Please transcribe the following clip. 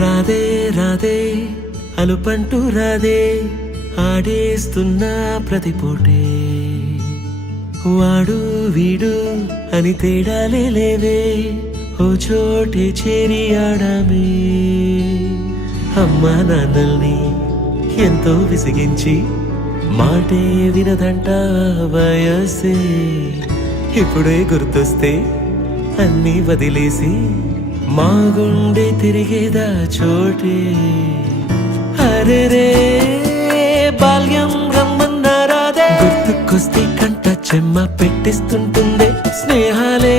రాధే రాధే అలుపంటూ రాధే ఆడేస్తున్నా ప్రతిపోటే వాడు వీడు అని తేడాలే లేవే ఓ చోటే చేరి ఆడామే అమ్మా నాన్నల్ని ఎంతో విసిగించి మాటే వినదంట వయసే ఇప్పుడే గుర్తొస్తే అన్నీ వదిలేసి మా గుండె తిరిగేదా చోటే అరే రే బాల్యం రమ్మన్నారాదే గుర్తుకొస్తే కంట చెమ్మ పెట్టిస్తుంటుందే స్నేహాలే